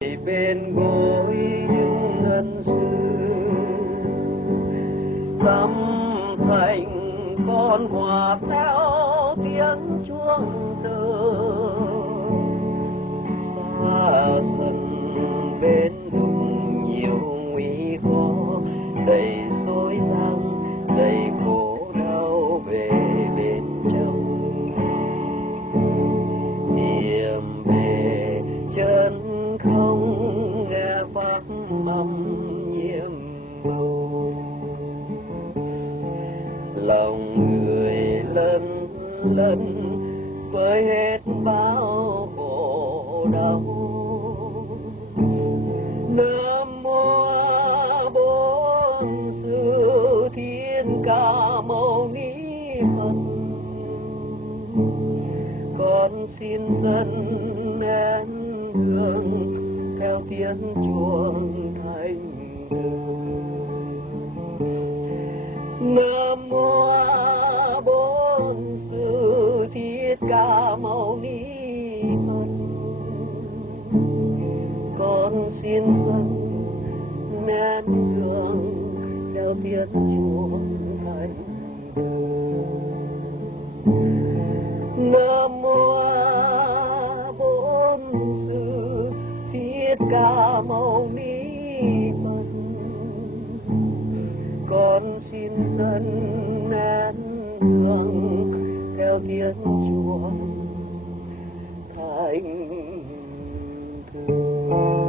Bên gối những ngân sư tâm thành con hòa theo tiếng chuông tơ xa sân bên đụng nhiều nguy khó đầy dối răng đầy khổ đau về bên trong tìm về chân không nghe pháp mầm nhiệm màu lòng người lân lân với hết bao khổ đau nam mô bốn sư thiên ca mâu ni phật con xin dẫn nén hương theo tiếng chuông thanh nam mô bốn sư thiết ca mâu ni phật con xin dẫn nén hương theo tiếng chuông thanh nam mô bốn sư thiết ca mâu ni phật con xin dẫn nén hương theo tiếng chuông thanh thường.